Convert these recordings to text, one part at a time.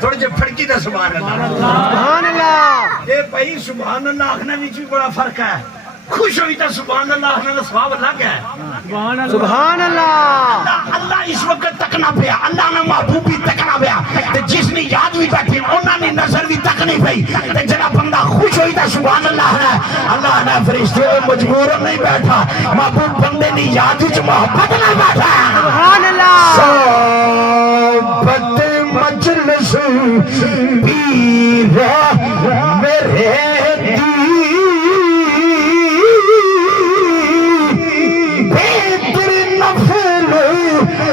تھوڑے جے پھڑکی دا سبحان اللہ سبحان اللہ یہ بھائی سبحان اللہ آخنے میں بھی بڑا فرق ہے خوش ہوئی تا سبحان اللہ آخنے کا ثواب الگ ہے سبحان اللہ اللہ اس وقت تکنا پیا اللہ نے محبوب بھی تکنا پیا جس نے یاد بھی بیٹھی انہوں نے نظر بھی تکنی پئی جنا بندہ خوش ہوئی تا سبحان اللہ ہے اللہ نے فرشتے مجبور نہیں بیٹھا محبوب بندے نے یاد وچ محبت نہ بیٹھا سبحان اللہ صحبت مجلس پیر میرے بہتر نفل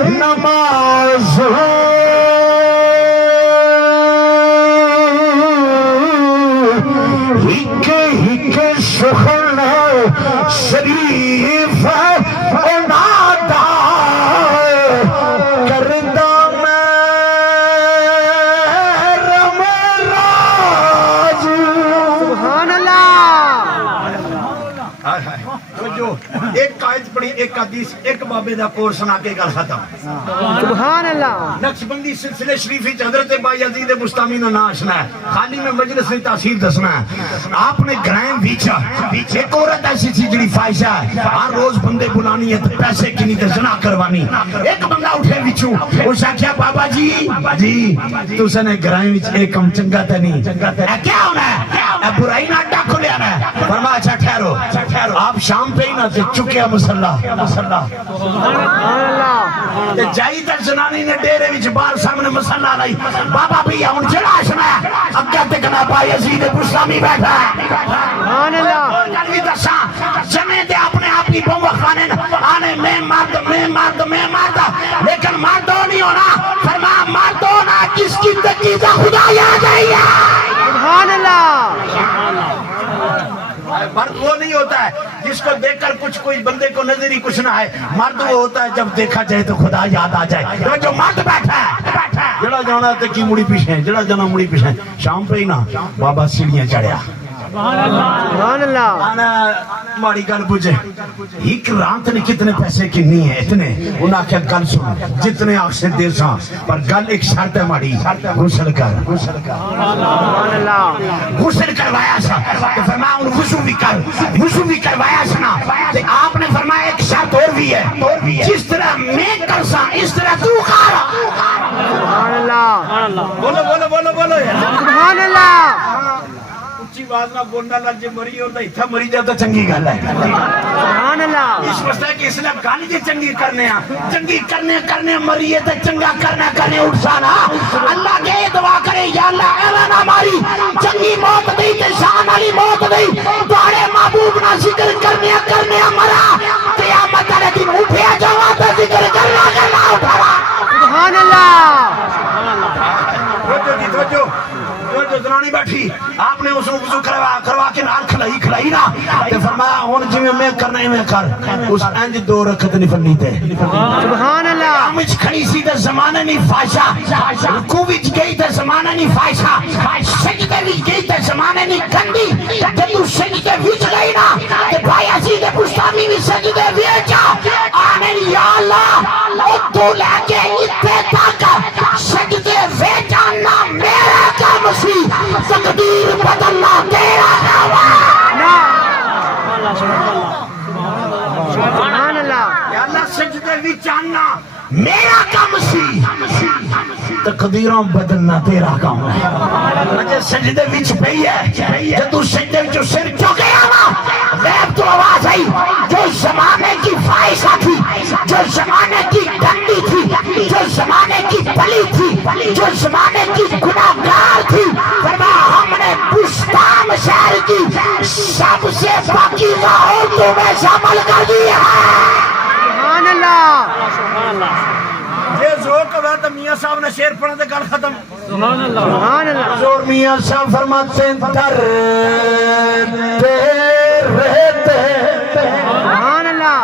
نماز ہک سخن شریف انادا کردہ میں رمراج سبحان اللہ ایک قائد پڑھی ایک حدیث ایک بابے دا کور سنا کے گل ختم سبحان اللہ نقشبندی سلسلے شریفی حضرت بایزید بستامی نے ناشنا ہے خالی میں مجلس نے تاثیر دسنا ہے آپ نے گرائم بیچا ایک عورت ایسی تھی جڑی فائشہ ہے ہر روز بندے بلانی ہے پیسے کی نہیں زنا کروانی ایک بندہ اٹھے بیچو اس نے کیا بابا جی تو سے نے گرائم بیچ ایک کم چنگا تھا نہیں کیا ہونا ہے برائی نہ اڈا کھولیا ہے فرما اچھا ٹھہرو آپ شام پہ ہی نہ تھے چکے مسلح جائی تر زنانی نے ڈیرے وچ بار سامنے مسلح لائی بابا بھی ہن جڑا آشنا ہے اگے تے کنا بایزید بستامی بیٹھا ہے سبحان اللہ اور گل بھی دساں جمے دے اپنے آپ کی بم خانے آنے میں مرد لیکن مردو نہیں ہونا فرما مردو نہ کس کی تقیدہ خدا یاد آئی ہے سبحان اللہ مرد وہ نہیں ہوتا ہے جس کو دیکھ کر کچھ کوئی بندے کو نظر ہی کچھ نہ آئے مرد وہ ہوتا ہے جب دیکھا جائے تو خدا یاد آ جائے جو مرد بیٹھا ہے جڑا جانا تے کی مڑی پیچھے جڑا جانا مڑی پیچھے شام پہ ہی نا بابا سیڑھیاں چڑھیا سبحان اللہ آنا ماڑی گل بجھے ایک رات نے کتنے پیسے کنی ہے اتنے انہاں کیا گل سن جتنے آخ سے دیر ساں پر گل ایک شرط ہے ماڑی غسل کر سبحان اللہ غسل کروایا سا تو فرمایا ان وضو بھی کروایا سنا تو آپ نے فرمایا ایک شرط اور بھی ہے جس طرح میں کرساں اس طرح تو کھارا سبحان اللہ بولو بولو بولو بولو سبحان اللہ اچھی بات نہ بولنا لگ جے مری ہوتا اتھا مری جاتا چنگی گل ہے سبحان اللہ اس وقت ہے کہ اس نے گل جے چنگی کرنے مری ہے تو چنگا کرنے اٹھسانا اللہ کے دعا کرے یا اللہ ایوہ نہ ماری چنگی موت دی تے شان علی موت دی تمہارے محبوب نہ ذکر کرنے مرا قیامت علیہ دن اٹھیا جاوا تو ذکر کرنا اٹھارا سبحان اللہ جو زنانی بیٹھی آپ نے اس کو وضو کروا کے نال کھلائی نا تے فرمایا ہن جویں میں کرنا میں کر اس انج دو رکعت نفلی تے سبحان اللہ وچ کھڑی سی تے زمانہ نہیں فائشہ رکوع وچ گئی تے زمانہ نہیں فائشہ سجدے وچ گئی تے زمانہ نہیں گندی جدوں سجدے وچ گئی نا تے بایزید بستامی وچ سجدے وچ آنے یا اللہ او تو لے کے ایتھے تک سجدے وچ آنا میرا کام سی تقدیر بدلنا تیرا سبحان اللہ یا اللہ سجدے وچ آنا میرا کام سی تقدیروں بدلنا تیرا کام ہے اجے سجدے وچ پئی ہے جدوں سجدے وچ سر چکیا نا غیب تو آواز آئی جو زمانے کی فائشہ تھی جو زمانے کی گندی تھی جو زمانے کی پلی تھی جو زمانے کی گناہگار تھی فرمایا ہم نے بستان شہر کی سب سے پاکیزہ عورتوں میں شامل کر دی ہے سبحان اللہ یہ ذوق ہوا تو میاں صاحب نے شعر پڑھا تو گل ختم سبحان اللہ حضور میاں صاحب فرماتے ہیں ڈرتے رہتے سبحان اللہ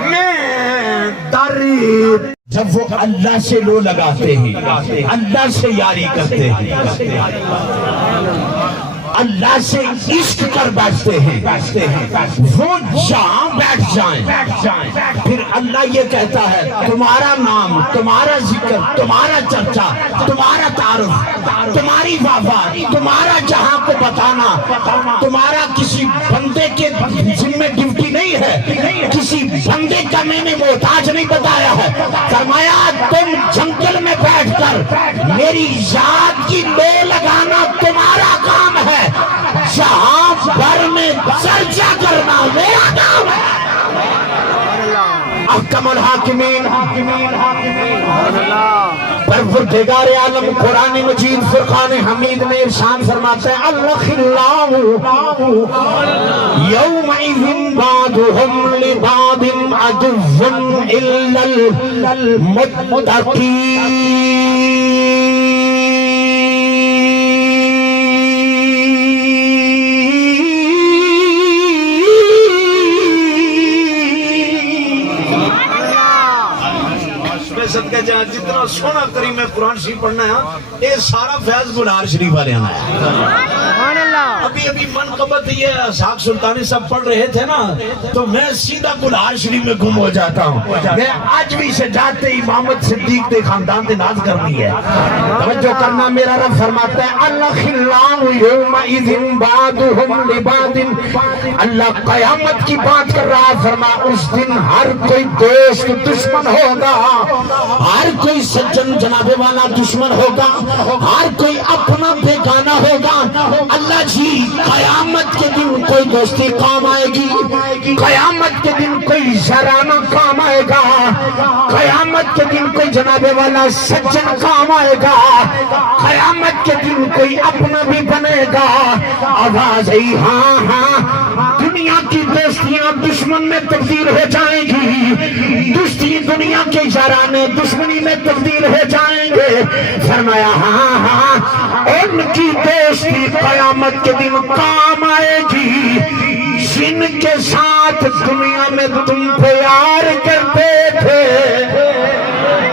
میں ڈر جب وہ اللہ سے لو لگاتے ہیں اللہ سے یاری کرتے ہیں اللہ سے عشق کر بیٹھتے ہیں وہ جہاں بیٹھ جائیں پھر اللہ یہ کہتا ہے تمہارا نام تمہارا ذکر تمہارا چرچا تمہارا تعارف تمہاری واہ تمہارا جہاں کو بتانا تمہارا کسی بندے کے ذمہ ڈیوٹی نہیں ہے کسی بندے کا میں نے محتاج نہیں بتایا ہے فرمایا تم جنگل میں بیٹھ کر میری یاد کی لو لگانا تمہارا کام ہے جہاں بھر میں چرچا کرنا میرا کام ہے احکم الحاکمین پروردگار عالم قرآن مجید فرقان حمید میں ارشاد فرماتا ہے الاخلاء یومئذ بعضهم لبعض عدو الا المتقین صدقہ جہاں جتنا سونا کریم میں قرآن شریف پڑھنا ہے یہ سارا فیض گلہار شریف والے آنا ہے سبحان اللہ ابھی منقبت یہ اسحاق سلطانی سب پڑھ رہے تھے نا تو میں سیدھا گلہار شریف میں گم ہو جاتا ہوں میں آج بھی سے جاتے امامت صدیق دے خاندان دے ناز کرنی ہے توجہ کرنا میرا رب فرماتا ہے الاخلاء یومئذ بعضهم لبعض اللہ قیامت کی بات کر رہا فرما اس دن ہر کوئی دوست دشمن ہوگا ہر کوئی سجن جناب والا دشمن ہوگا ہر کوئی اپنا بیگانہ ہوگا اللہ جی قیامت کے دن کوئی دوستی کام آئے گی قیامت کے دن کوئی شرانہ کام آئے گا قیامت کے دن کوئی جناب والا سجن کام آئے گا قیامت کے دن کوئی اپنا بھی بنے گا آواز آئی ہاں ہاں دنیا کی دوستیاں دشمن میں تبدیل ہو جائیں گی دوستی دنیا کے یارانے دشمنی میں تبدیل ہو جائیں گے فرمایا ہاں ہاں ان کی دوستی قیامت کے دن کام آئے گی جن کے ساتھ دنیا میں تم پیار کرتے تھے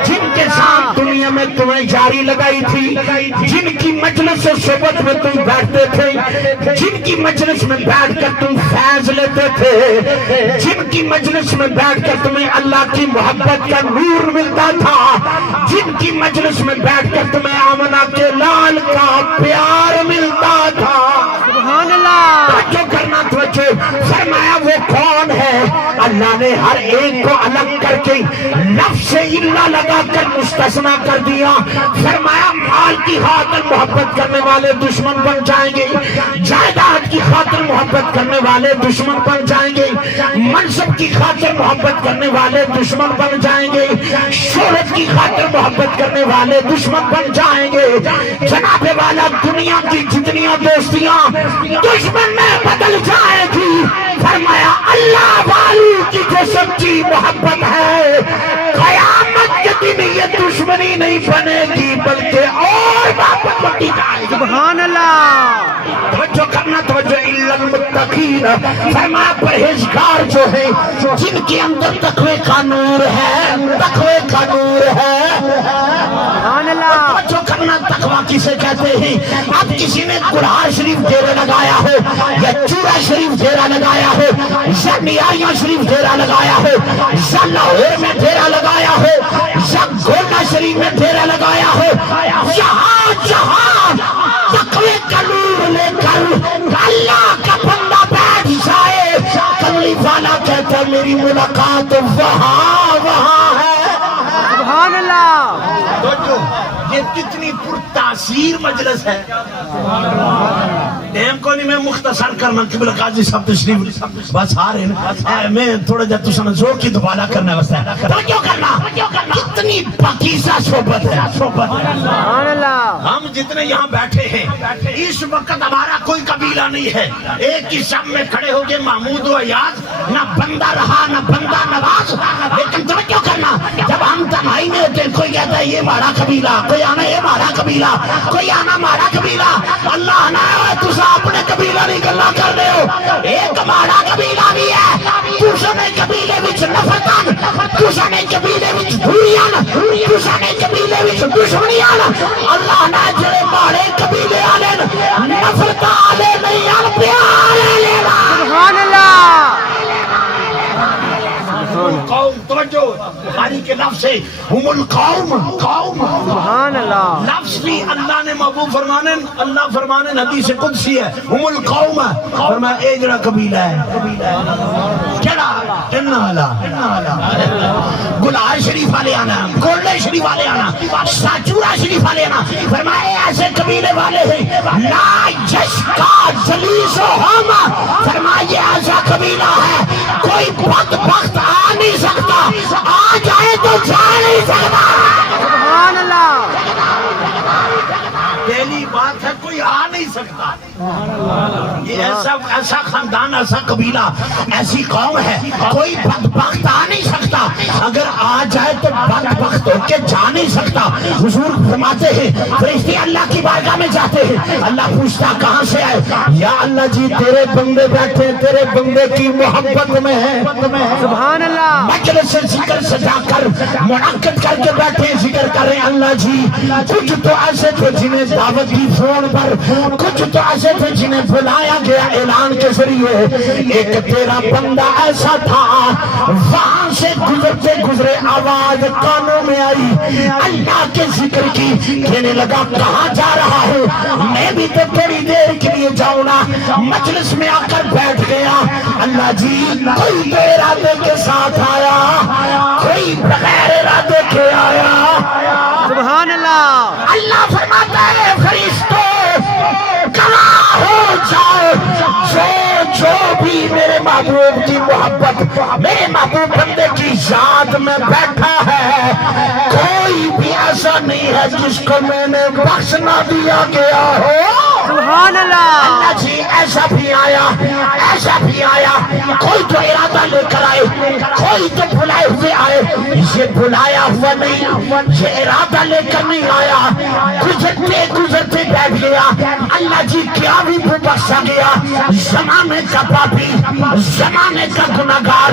جن کے ساتھ دنیا میں تمہیں جاری لگائی تھی جن کی مجلس و صحبت میں تم بیٹھتے تھے جن کی مجلس میں بیٹھ کر تم فیض لیتے تھے جن کی مجلس میں بیٹھ کر تمہیں اللہ کی محبت کا نور ملتا تھا جن کی مجلس میں بیٹھ کر تمہیں آمنہ کے لال کا پیار ملتا تھا سبحان اللہ توجہ کرنا توجہ فرمایا وہ کون ہے اللہ نے ہر ایک کو الگ کر کے لفظ اللہ لگا کر مستثنا کر دیا فرمایا مال کی خاطر محبت کرنے والے دشمن بن جائیں گے جائیداد کی خاطر محبت کرنے والے دشمن بن جائیں گے منصب کی خاطر محبت کرنے والے دشمن بن جائیں گے شہرت کی خاطر محبت کرنے والے دشمن بن جائیں گے جناب والا دنیا کی جتنی دوستیاں دشمن میں بدل جائے گی فرمایا اللہ والی کی جو سچی محبت ہے قیامت کے دن یہ دشمنی نہیں بنے گی بلکہ اور محبت بڑھتی جائے گی سبحان اللہ توجہ کرنا توجہ الا المتقین فرمایا پرہیزگار جو ہے جن کے اندر تقوی کا نور ہے تقوی کا نور ہے سبحان اللہ توجہ کرنا تقوی کسے کہتے ہیں اب کسی نے قرآن شریف ڈیرے لگایا ہو یا چورا شریف ڈیرا لگایا ہو یا نیاریاں شریف ڈیرا لگایا ہو یا لاہور میں ڈیرا لگایا ہو یا گولڈا شریف میں ڈیرا لگایا ہو جہاں جہاں تقوی کا نور لے کر اللہ کا بندہ بیٹھ جائے کملی والا کہتا ہے میری ملاقات وہاں ہے سبحان اللہ یہ کتنی پرتاثیر مجلس ہے ٹائم کو نہیں میں مختصر کرنا قبلہ قاضی صاحب تشریف بس آ رہے ہیں میں تھوڑا جا تساں زور کی دوبارہ کرنا واسطے توجہ کرنا کتنی پاکیزہ صحبت ہے سبحان اللہ ہم جتنے یہاں بیٹھے ہیں اس وقت ہمارا کوئی قبیلہ نہیں ہے، ایک ہی شب میں کھڑے ہو کے محمود و ایاز، نہ بندہ رہا نہ بندہ نواز. لیکن توجہ کرنا، جب ہم تنہائی میں ہوتے کوئی کہتا ہے یہ ہمارا قبیلہ، کوئی آنا یہ ہمارا قبیلہ، کوئی آنا ہمارا قبیلہ. اللہ نہ تسا اپنے قبیلہ نہیں گلا کر رہے ہو، ایک ہمارا قبیلہ بھی ہے. تسا نے قبیلے وچ نفرتاں، تسا نے قبیلے وچ دوریاں، تسا نے قبیلے وچ دشمنیاں. اللہ نہ جڑے ماڑے قبیلے والے نفرت والے نہیں آن پیار لینا. سبحان اللہ. قوم توجہ، بخاری کے لفظ ہے ہم القوم. قوم سبحان اللہ. لفظ بھی اللہ نے محبوب فرمانے، اللہ فرمانے حدیث قدسی ہے ہم القوم. فرمایا اے جڑا قبیلہ ہے، کیڑا انہاں والا گلہار شریف والے آنا، کولے شریف والے آنا، ساچورا شریف والے آنا. فرمایا ایسے قبیلے والے ہیں لا یشکا جلیسہم. فرمایا یہ ایسا قبیلہ ہے کوئی بدبخت آ نہیں سکتا، آ جائے تو جا نہیں سکتا. سبحان اللہ. پہلی بات ہے کوئی آ نہیں سکتا. یہ ایسا خاندان، ایسا قبیلہ، ایسی قوم ہے کوئی بدبخت آ نہیں سکتا، اگر آ جائے تو بدبخت ہو کے جا نہیں سکتا. حضور فرماتے ہیں فرشتے اللہ کی بارگاہ میں جاتے ہیں، اللہ پوچھتا کہاں سے آئے؟ یا اللہ جی تیرے بندے بیٹھے، تیرے بندے کی محبت میں ہے. سبحان اللہ. مجلس سے ذکر سجا کر منعقد کر کے بیٹھے ذکر کر رہے ہیں. اللہ جی کچھ تو ایسے تھے جنہیں دعوت دی فون پر، کچھ تو ایسے تھے جنہیں بلایا گیا اعلان کے ذریعے. ایک تیرا بندہ ایسا تھا وہاں سے گزرتے گزرے آواز کانوں میں آئی اللہ کے ذکر کی، کہنے لگا کہاں جا رہا ہوں؟ میں بھی تو تھوڑی دیر کے لیے جاؤں نا. مجلس میں آ کر بیٹھ گیا. اللہ جی کوئی تو ارادے کے ساتھ آیا، کوئی بغیر ارادے کے آیا. سبحان اللہ. اللہ فرماتا ہے فرشتوں گواہ ہو جاؤ، جو بھی میرے محبوب کی محبت، میرے محبوب بندے کی یاد میں بیٹھا ہے، کوئی بھی ایسا نہیں ہے جس کو میں نے بخش نہ دیا گیا ہو. سبحان اللہ. اللہ جی ایسا بھی آیا، ایسا بھی آیا. کوئی تو ارادہ لے کر آئے، کوئی تو بلائے ہوئے آئے. یہ بلایا ہوا نہیں، یہ ارادہ لے کر نہیں آیا، گزرتے گزرتے بیٹھ گیا. اللہ جی کیا بھی بخشا گیا. زمانے کا پاپی، زمانے کا گناہگار،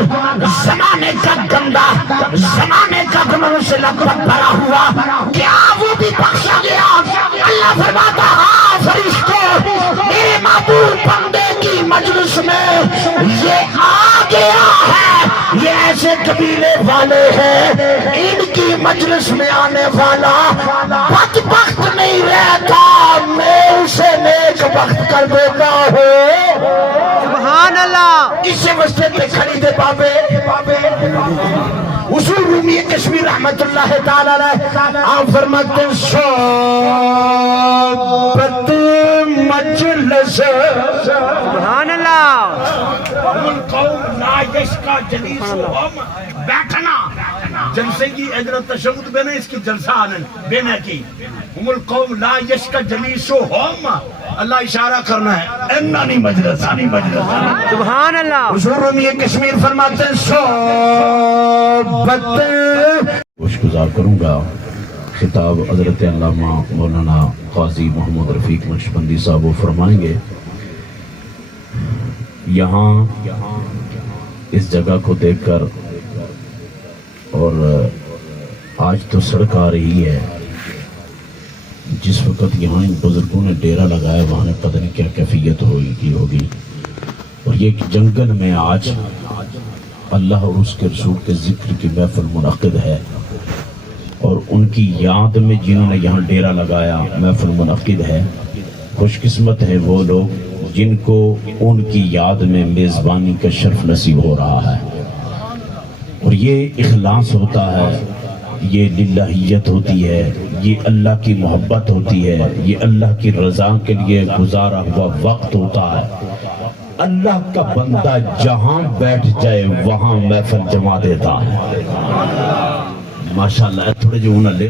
زمانے کا گندا، زمانے کا گناہوں سے لگ بھگ بھرا ہوا، کیا وہ بھی بخشا گیا؟ اللہ فرماتا ہاں فرشتوں میرے محبوب بندے کی مجلس میں یہ آ گیا ہے. یہ ایسے قبیلے والے ہیں ان کی مجلس میں آنے والا بدبخت نہیں رہتا، میں اسے نیک بخت کر دیتا ہوں. سبحان اللہ. اسے واسطے پہ خریدے بابے حضور رومی کشمیر رحمت اللہ تعالی علیہ آپ فرماتے ہیں صحبت مجلس. سبحان اللہ. القوم لا یشکا جلیسہم. بیٹھنا جلسے کی اجرت تشہد بے نے اس کی جلسہ آنن بے نے کی. ہم القوم لا یشکا جلیسہم. اللہ اشارہ کرنا ہے اینا نہیں مجلس، نہیں مجلس. سبحان اللہ. حضور رومی کشمیر فرماتے ہیں صحبت. خوشگزار کروں گا خطاب حضرت علامہ مولانا قاضی محمد رفیق نقشبندی صاحب وہ فرمائیں گے. یہاں اس جگہ کو دیکھ کر اور آج تو سڑک آ رہی ہے، جس وقت یہاں ان بزرگوں نے ڈیرا لگایا وہاں نے پتہ نہیں کیا کیفیت ہوگی. اور یہ جنگل میں آج اللہ اور اس کے رسول کے ذکر کی محفل منعقد ہے، اور ان کی یاد میں جنہوں نے یہاں ڈیرا لگایا محفل منعقد ہے. خوش قسمت ہے وہ لوگ جن کو ان کی یاد میں میزبانی کا شرف نصیب ہو رہا ہے. اور یہ اخلاص ہوتا ہے، یہ للہیت ہوتی ہے، یہ اللہ کی محبت ہوتی ہے، یہ اللہ کی رضا کے لیے گزارا ہوا وقت ہوتا ہے. اللہ کا بندہ جہاں بیٹھ جائے وہاں محفل جما دیتا ہے. ماشاءاللہ تھوڑے جو انہیں لے